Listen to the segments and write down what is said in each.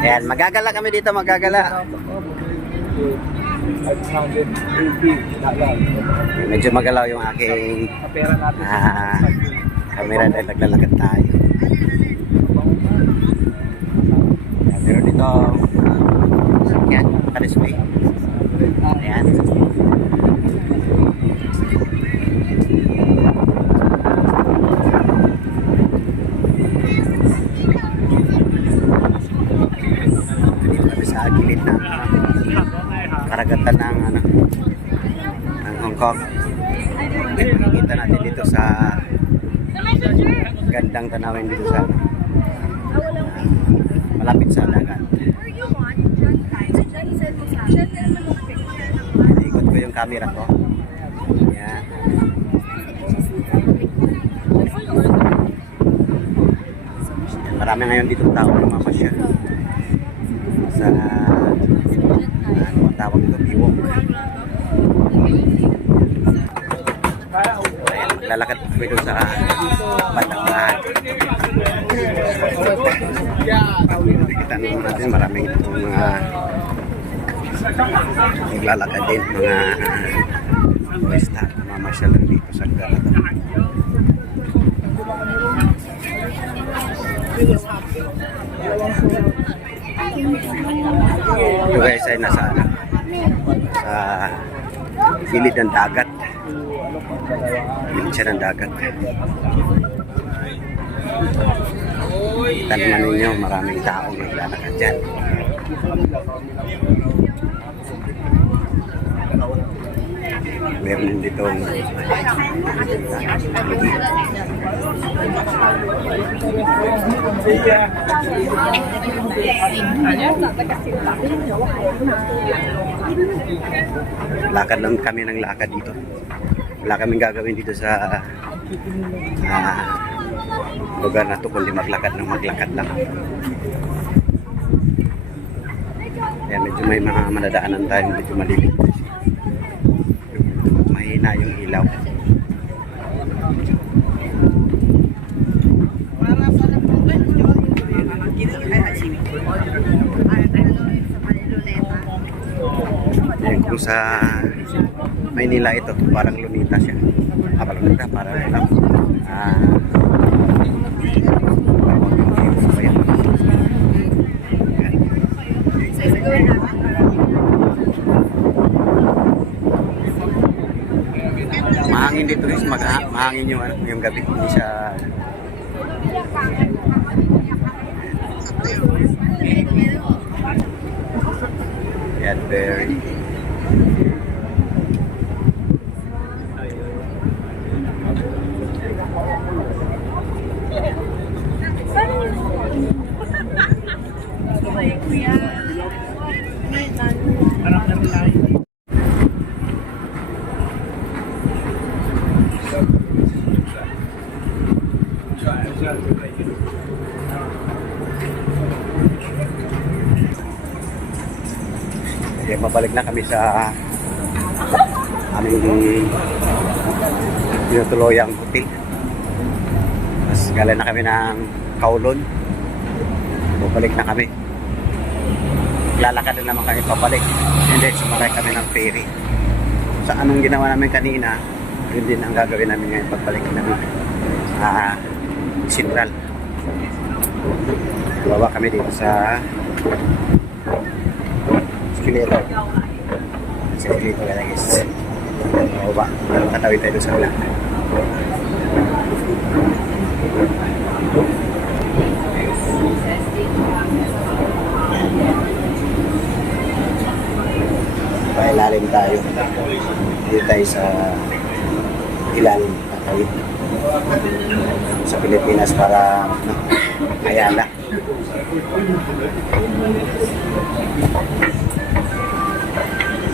Ayan, magagala kami dito, magagala. Medyo magalaw yung aking camera dahil naglalakad tayo. Pero dito, yan, Parisway. Ayan. Sa gilid ng karagatan ng ng Hong Kong. Kita natin dito sa gandang tanawin dito sa malapit sa dagat. Ikot ko yung camera ko. Yan. Marami ngayon dito tao namamasyal sa ano tawag ito, biwok. Ayan, maglalakad kami doon sa bandang lahat. Kita naman natin maraming mga naglalakad din, mga turista mamasyal dito sa lugar na ito. Ito guys ay nasa sa gilid ng dagat. Gilid siya ng dagat. Kita naman ninyo maraming taong naglalakad dyan. Meron din dito lakad lang kami ng lakad dito. Wala kaming gagawin dito sa lugar na to kundi maglakad ng maglakad lang. Kaya medyo may mga madadaanan tayo, medyo malilim. Mahina yung ilaw. Yan, kung sa Maynila ito, parang Lunita siya. Lunita, parang lang. Mahangin dito guys, mahangin yung gabi, hindi siya Cadbury. Okay, mabalik na kami sa aming tinutuluyang hotel. Tapos galing na kami ng Kowloon. Babalik na kami. Lalakad na naman kami pabalik. And then sumakay kami ng ferry. Sa anong ginawa namin kanina, yun din ang gagawin namin ngayon pagbalik namin Central. Bawa kami dito sa Escalator. Sa Escalator ka na guys. Bawa. Katawid tayo sa ulan. Pailalim tayo. Dito tayo sa ilalim. Katawid. Sa Pilipinas para Ayala.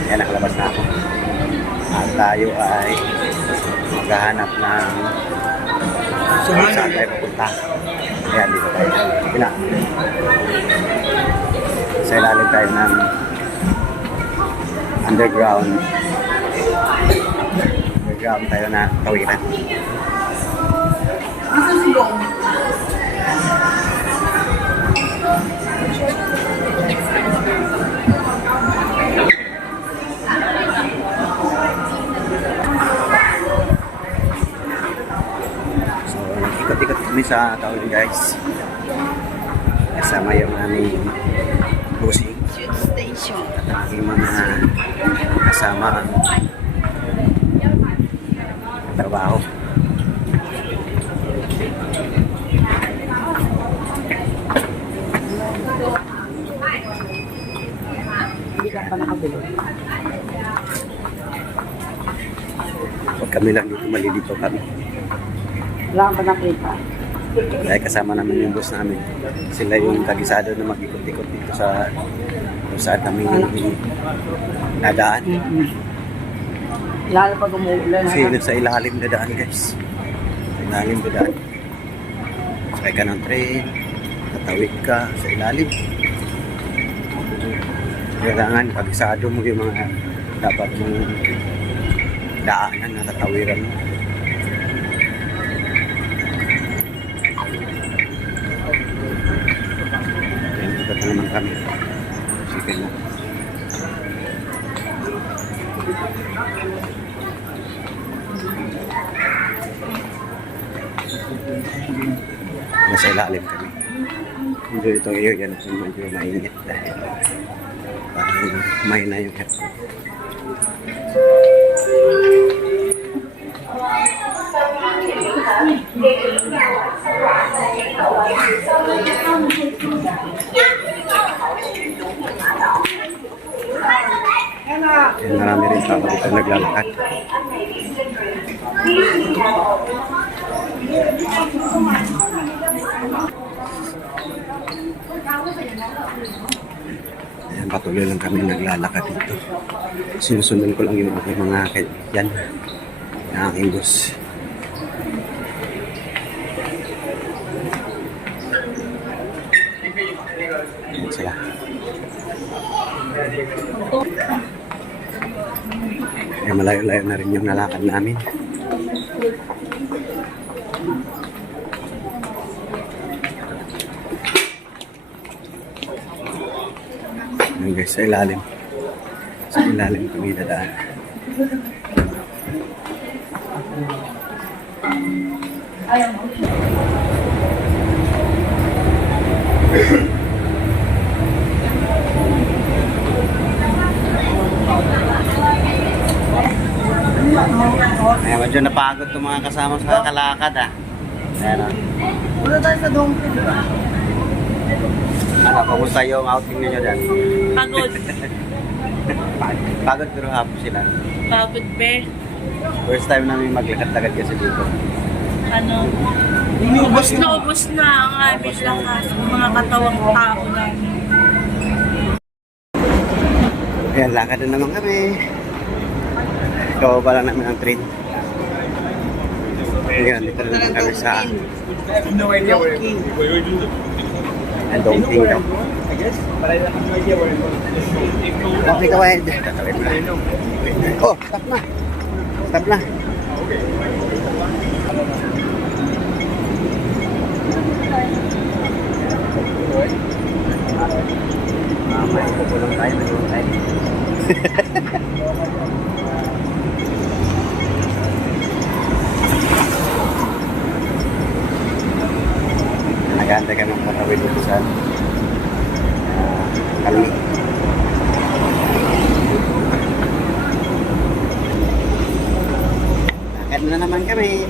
Ayan, nakalabas na ako. At tayo ay maghahanap ng saan tayo pupunta. Ayan, dito tayo. Sige na. Sa ilalim tayo ng underground tayo na tawiran. sa taon guys. Kasama yung aming busing. Tube station. At aking mga kasama trabaho. Hindi ka pa nakabili. Pag kami lang dito, malilito kami. Wala ka pa nakita. Dahil kasama namin yung boss namin. Sila yung kagisado na mag-ikot-ikot dito sa kung saan kami nadaan. Lalo pag umuulan. Kasi yun sa ilalim na daan guys. Sa ilalim na daan. Sakay ka ng train, tatawid ka sa ilalim. Kailangan kagisado mo yung mga dapat mong daanan na tatawiran mo. Ito na naman kami. Sige na. Nasa ilalim kami. Medyo itong iyo yan at medyo mainit dahil parang may na yung aircon. Yan, marami rin tao dito naglalakad. Ayan, patuloy lang kami naglalakad dito. Sinusundan ko lang yung aking mga kaibigan, yung aking boss. Ayan sila. Ayan, malayo-layo na rin yung nalakad namin. Ayan guys, sa ilalim. Sa ilalim kami dadaan. Ayan, medyo napagod itong mga kasama sa kalakad ah. Ayan ah. Wala tayo sa Dongpo. Ano, kamusta yung outing ninyo dyan? Pagod. Pagod pero happy sila. Pagod, be. First time namin maglakad-lakad kasi dito. Ano? Ubus na ang aming lakas. Ang mga katawang tao namin. Ayan, lakad na naman kami. Kababa lang namin ang train. Ayan, dito na naman kami sa No idea where it was. Dongting daw. I guess, but I have no idea where it was. Okay, kawahid. Oh, stop na. Stop na. May kukulong tayo, may tayo. Nag-aantay kami ng patawid dito sa Kalmi. Lakad na naman kami.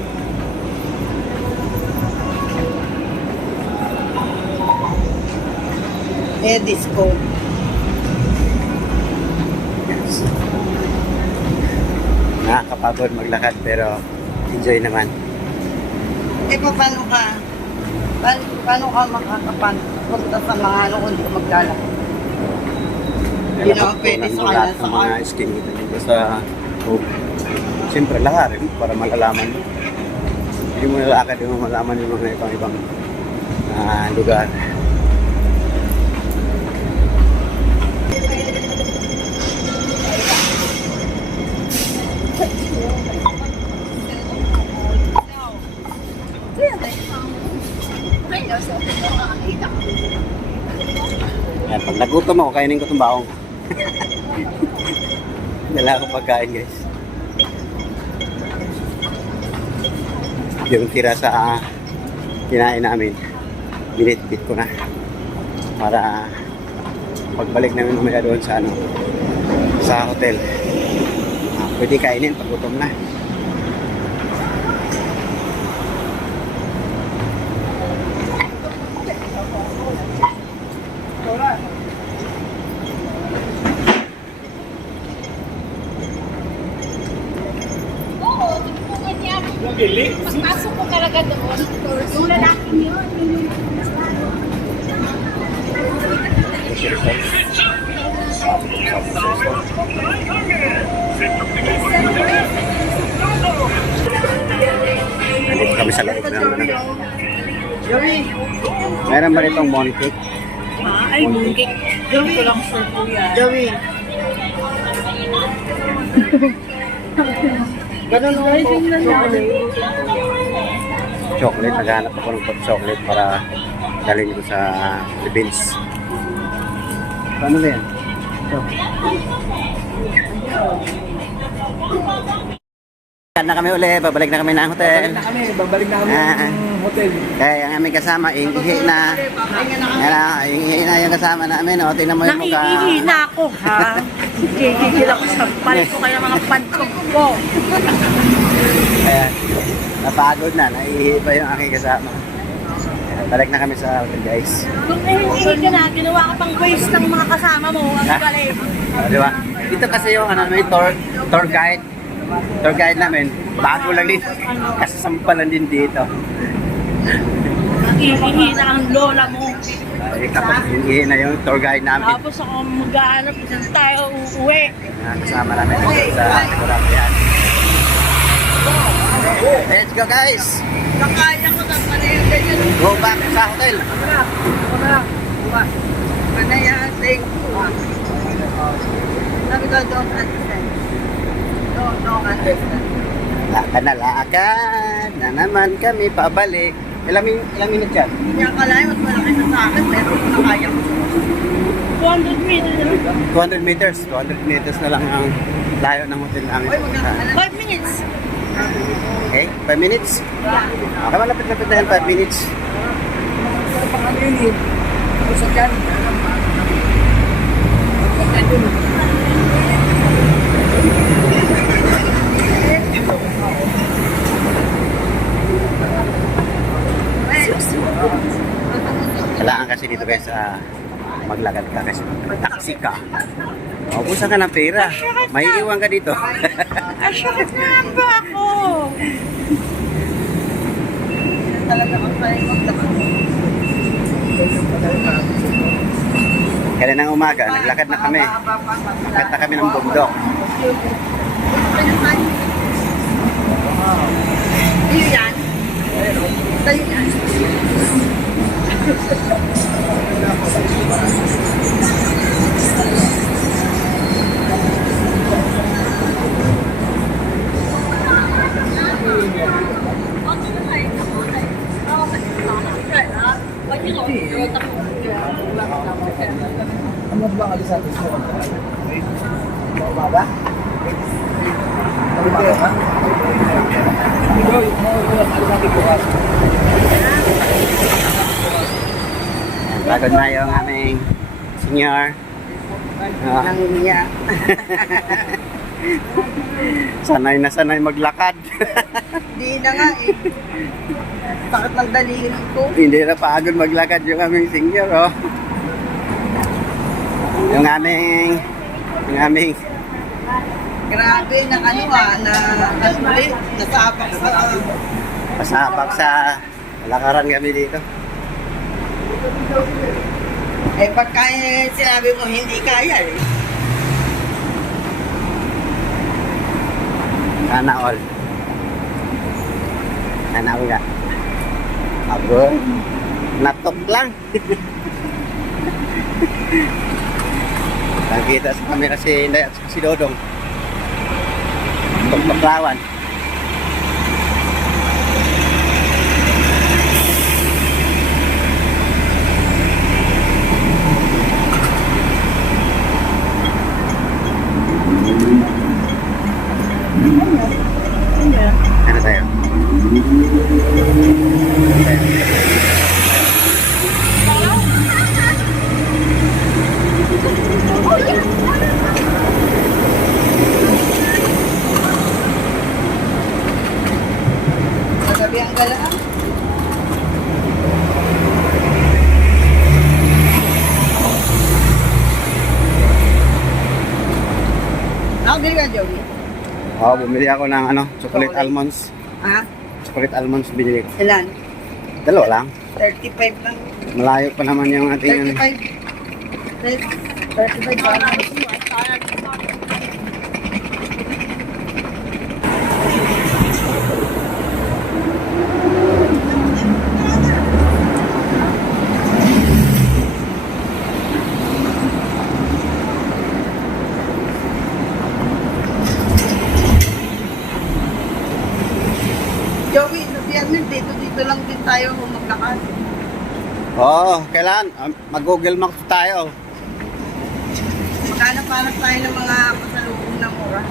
Disco. Yes. Nakakapagod maglakad pero enjoy naman. Paano ka? Paano ka makakapunta sa mga ano kung hindi ka maglalakad? Hindi naman pwede sa kanya lahat sa ng mga skin dito sa siyempre lakarin para malalaman mo. Hindi mo nalakad, hindi mo malaman yung mga ibang lugar. Yan, pag nagutom ako, kainin ko itong baong. Dala akong pagkain guys. Yung tira sa kinain namin, binitbit ko na para pagbalik namin mamaya doon sa ano, sa hotel. Pwede kainin pag gutom na. Pasok ko talaga doon. Yung lalaking yun. Nandito kami sa loob ng ano. Joey! Meron ba ritong mooncake? Ay, mooncake. Hindi ko lang sure po yan. Joey! Ganun mo po. Chocolate, naghanap ako ng chocolate para dalhin ko sa Philippines. Paano ba yan? Ito. Na kami uli, babalik na kami ng hotel. Babalik na kami ng hotel. Kaya ang aming kasama, ihi na. Ihi na yung kasama namin. O, tingnan mo yung mukha. Nakikihi na ako, ha? Kikigil ako sa palit ko kaya mga pantog ko. Kaya, napagod na. Naihi pa yung aking kasama. Kaya, balik na kami sa hotel, guys. Kung nahihihi ka na, ginawa ka pang waste ng mga kasama mo. Ang galing. Di ba? Dito kasi yung ano, may tour guide. Tour guide namin, bago lang din. Kasasampalan din dito. Nakikihi na ang lola mo. Kapag hindi na yung tour guide namin. Tapos ako mag-aanap, saan tayo uuwi. Kasama namin sa Corapian. Let's go, guys! Nakaya ko ng panayan ganyan. Go back sa hotel. Panayating. Sabi ko, don't understand. Don't understand. Lakad na lakad na naman kami pabalik. Ilang minutes yan? Hindi niya akalain, mas malaki na sa akin, pero kung nakaya ko. 200 meters na. 200 meters. 200 meters na lang ang layo ng hotel namin. Uy, magkakalan. 5 minutes. Okay, 5 minutes? Okay, malapit-lapit na yan, 5 minutes. Kailangan kasi dito guys, maglakad ka kasi taxi ka. Maubusan ka ng pera. May iwan ka dito. Asyakit na lang ba ako? Talaga kung sa'yo Kaya ng umaga, naglakad na kami. Naglakad na kami ng bundok. Iyo yan. Tayo yan. Ano ba ang alis natin sa hotel? Umaga? Umaga ka? Ikaw, yung mga alis natin bukas. Pagod na yung aming senior. Nangiya. Sanay maglakad. Di na nga eh. Sakit ng daliri ko. Hindi na pagod maglakad yung aming senior, oh. Yung aming Grabe na ano na nasapak sa pasapak sa lakaran kami dito. eh pagka sinabi mo hindi kaya eh. Sana all. Sana all nga. Abo, natok lang. Nakita sa camera si Inday at si Dodong. Pagpaklawan. Ano tayo? Magabi ang galaan. Nakabili ka, Joey? Oo, bumili ako ng chocolate almonds. Ha? Chocolate almonds binili ko. Ilan? Dalawa lang. 35 lang. Malayo pa naman yung ating 35. 35 pa. Joey, sa Biyernes, dito lang din tayo maglakad. Oo, kailan? Mag-Google Maps tayo. Maghanap-hanap tayo ng mga pasalubong na mura.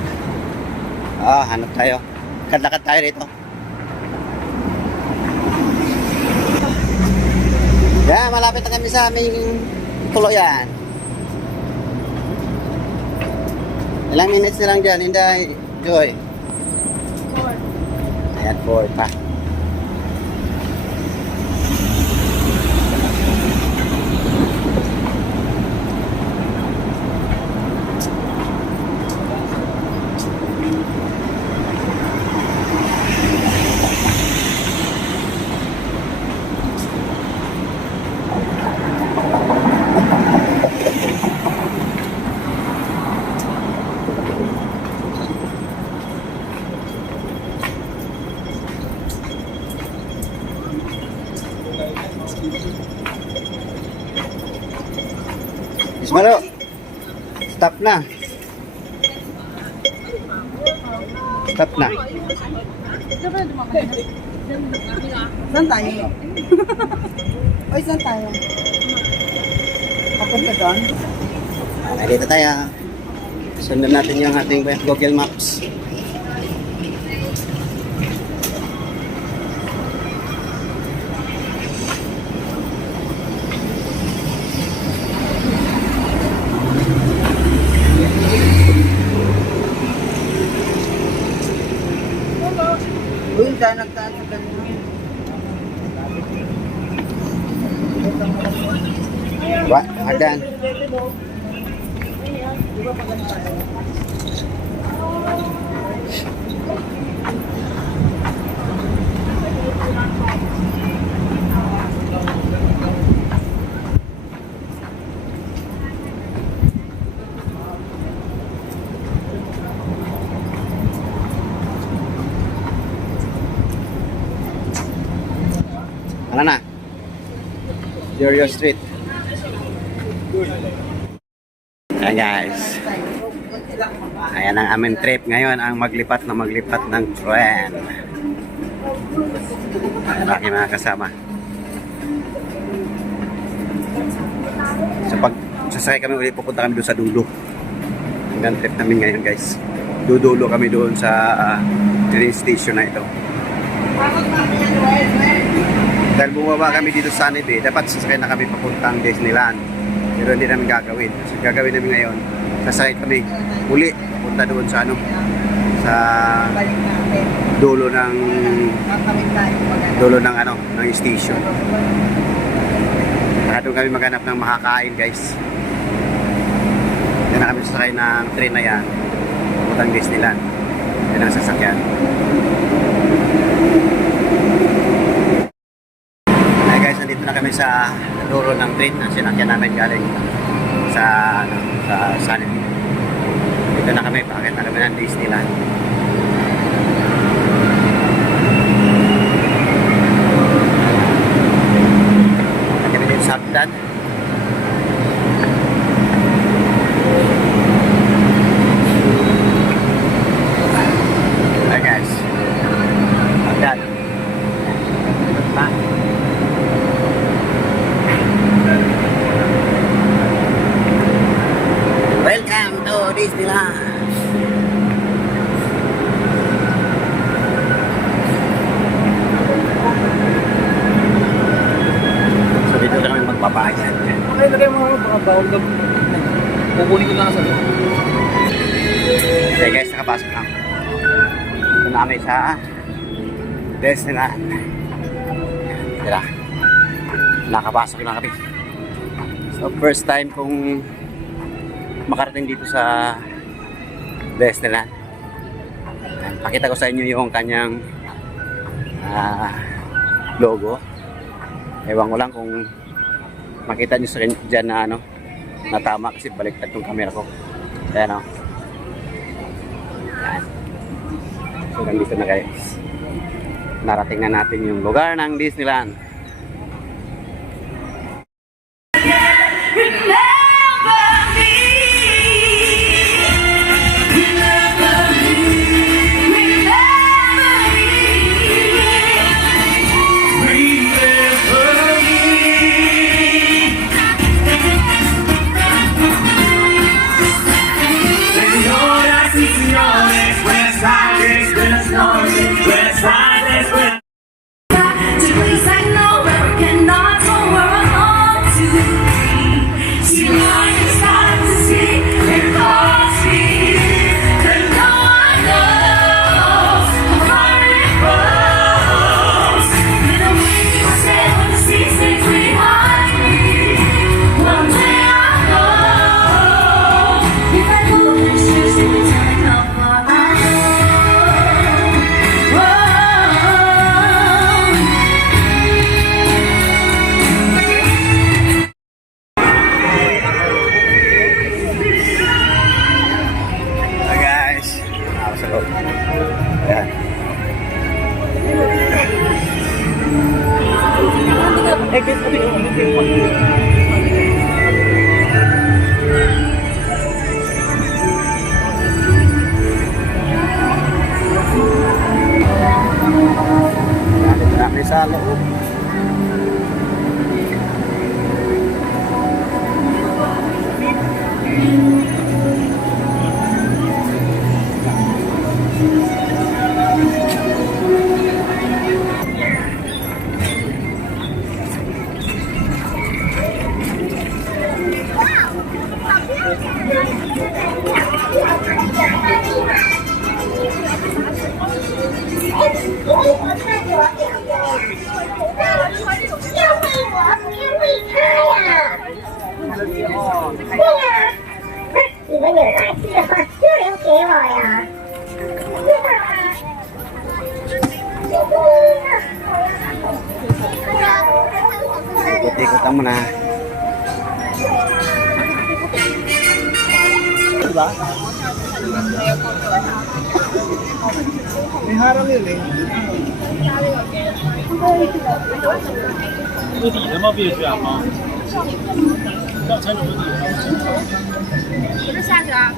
Hanap tayo. Lakad tayo rito. Yan, malapit na kami sa aming tuluyan. Ilang minutes na lang dyan, Inday, Joy. Ayan, 4 pa. Ismaro, stop na. Stop na. Saan tayo? Oy, saan tayo? Papunta doon? Ay, dito tayo. Sundan natin yung ating Google Maps. Uy, dahil nagtaan sa ganun. What? Hagdan. Ano na? Yorio Street. Ayan guys. Ayan ang aming trip ngayon, ang maglipat ng tren. Ayan aking mga kasama. So pag sasakay kami ulit, pupunta kami doon sa dulo. Hanggang trip namin ngayon guys. Dudulo kami doon sa train station na ito. Dahil bumaba kami dito sa Sunny, dapat sasakay na kami papuntang Disneyland. Pero hindi namin gagawin. So gagawin namin ngayon, sasakay kami uli, papunta doon sa sa Balik natin. dulo ng Kakawin tayo maganda. dulo ng ng station. Saka doon kami maghanap ng makakain guys. Yan na kami sasakay ng train na yan, papuntang Disneyland. Yan ang sasakyan. Nandito na kami sa dulo ng train na sinakyan namin galing sa Sunny. Dito na kami, pakit na kami ng Disneyland. Kami din sa Hagdan. Hi guys. Hagdan. Pa. Welcome to Disneyland. So dito kami magpapayan. Okay, lagay mo mga bawal Kukunin ko na lang sa loob. Okay guys, nakapasok na. Ito na kami sa Disneyland. Tira. Nakapasok na kami. So first time kong makarating dito sa Disneyland. Pakita ko sa inyo yung kanyang logo. Ewan ko lang kung makita nyo sa dyan na ano, na tama kasi baliktad yung camera ko. Ayan o. Ayan. So nandito na guys. Narating na natin yung lugar ng Disneyland. Ayan. Nandito na kami sa loob. Ikot-ikutan mo na. Diba? May harang yun eh.这底他妈不也这样吗？要才有问题。不是下去啊。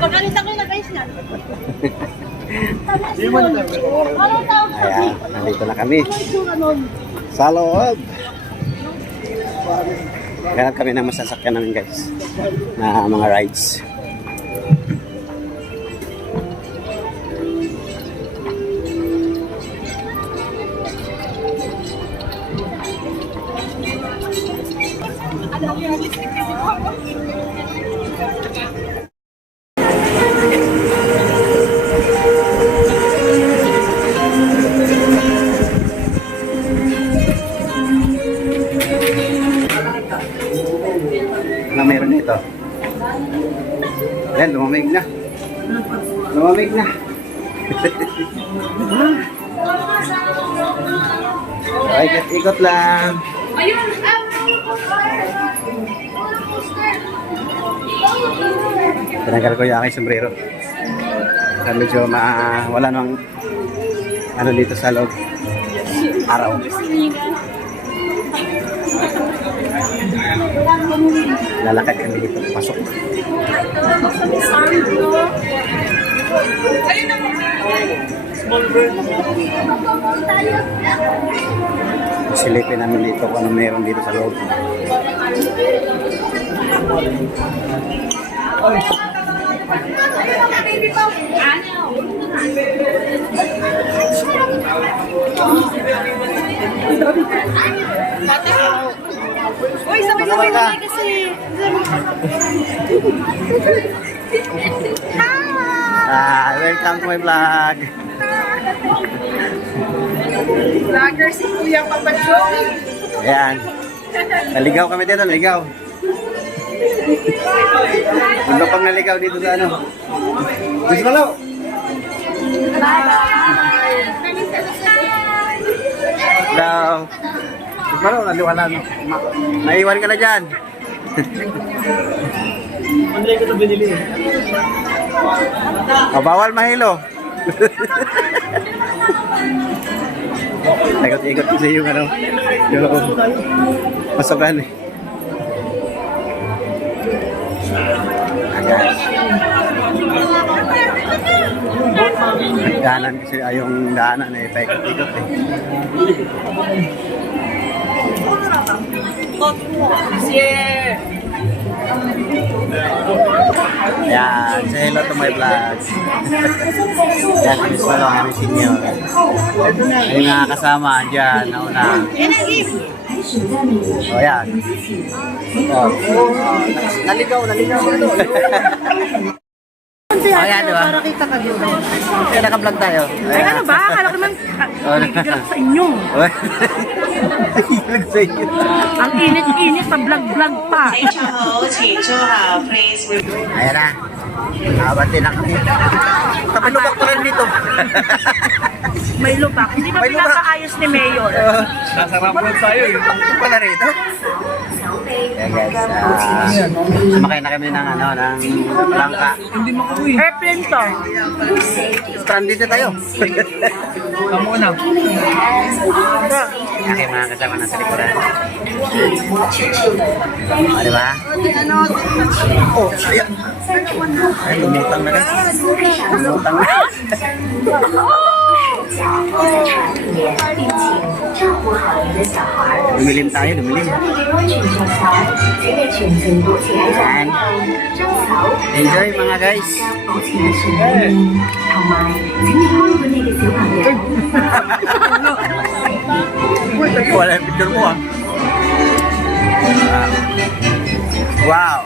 Pagkakalitan ko na guys niya. Ayan, nandito na kami. Sa loob. Ganap kami ng masasakyan namin guys. Na mga rides. Ano meron dito? Yan, lumamig na. Lumamig na. Okay, ikot lang. Tinanggal ko yung aking sombrero. Kasi medyo wala nang ano dito sa loob. Araw. Lalakad kami dito. Pasok. Silipin namin dito kung ano meron dito sa loob. Uy, sabay-sabay Baka. na kasi. Welcome to my vlog. Vlogger si Kuya Papacho. Ayan. Naligaw kami dito, naligaw. Ano pang naligaw dito sa ano? Gusto ka lang? Daw. Gusto ka lang, naliwanan. Naiwan ka na dyan. Andre ko ito binili. Bawal mahilo. Ikot-ikot kasi yung ano, yung masagan eh. Nagdanan kasi yung daanan eh, paikot-ikot eh. Yan, say hello to my vlog. Yan, miss mo lang kami senior. Ay mga kasama dyan, nauna. O yan. Naligaw. O yan, di ba? Para kita ka dito. Kaya naka-vlog tayo. Ay, ano ba? Akala ko naman nakikigilag sa inyo. Nakikilag sa inyo. Ang init-init pa, vlog-vlog pa. Ayan na. Abante na kami. Kapilubak ko rin dito. May lubak. Hindi ba May lubak. pinapaayos ni Mayor? Nasarapan tayo eh. Pala rito. Kaya guys, sumakay na kami ng ano, ng bangka. Hindi makauwi. Airplane to. Stranded na tayo. Kamu na. Okay, mga kasama na sa likuran. O, diba? Oh, ayan. Ay, lumutang na guys. Lumutang na. Dumilim tayo, dumilim. Ayan. Enjoy mga guys. Wala yung picture mo ah. Wow.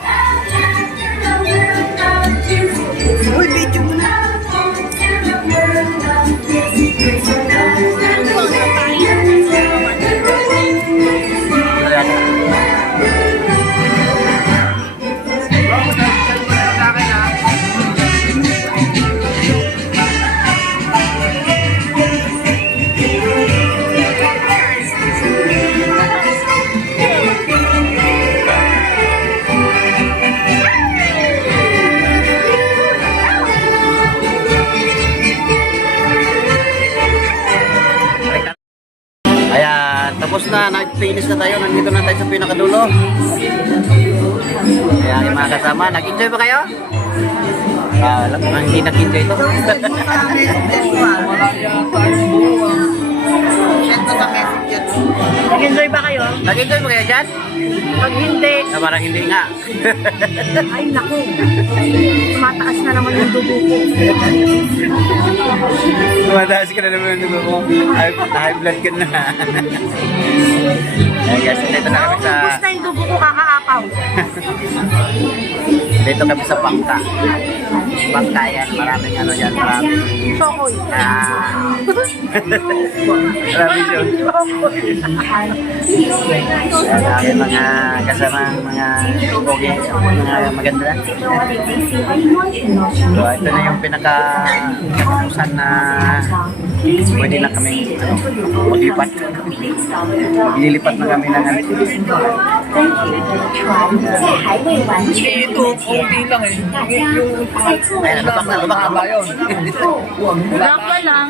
Uy, video mo na. Ayan, tapos na, nag-finish na tayo, nandito na tayo sa pinakadulo. Ayan, yung mga kasama, nag-enjoy ba kayo? Alam mo, hindi nag-enjoy ito. Nag-enjoy ba kayo? Nag-enjoy ba kayo dyan? Pag hindi, Parang hindi nga. ay naku. Tumataas na naman yung dugo ko. Tumataas ka na naman yung dugo mo. High blood ka na. Ayan guys, dito na kami sa... Ubus na yung dugo ko kakaapaw. Dito kami sa Bangka. Bangka yan, maraming ano yan, maraming... Chokoy. Maraming yun. Ayan, mga kasama, mga pogi, mga maganda. So, ito na yung pinaka-katapusan na pwede na kami maglipat. Maglilipat na kami ng ano. Ito, konti lang eh. Yung Ayan, lubak na, lubak na. mahaba yun. Wala pa lang.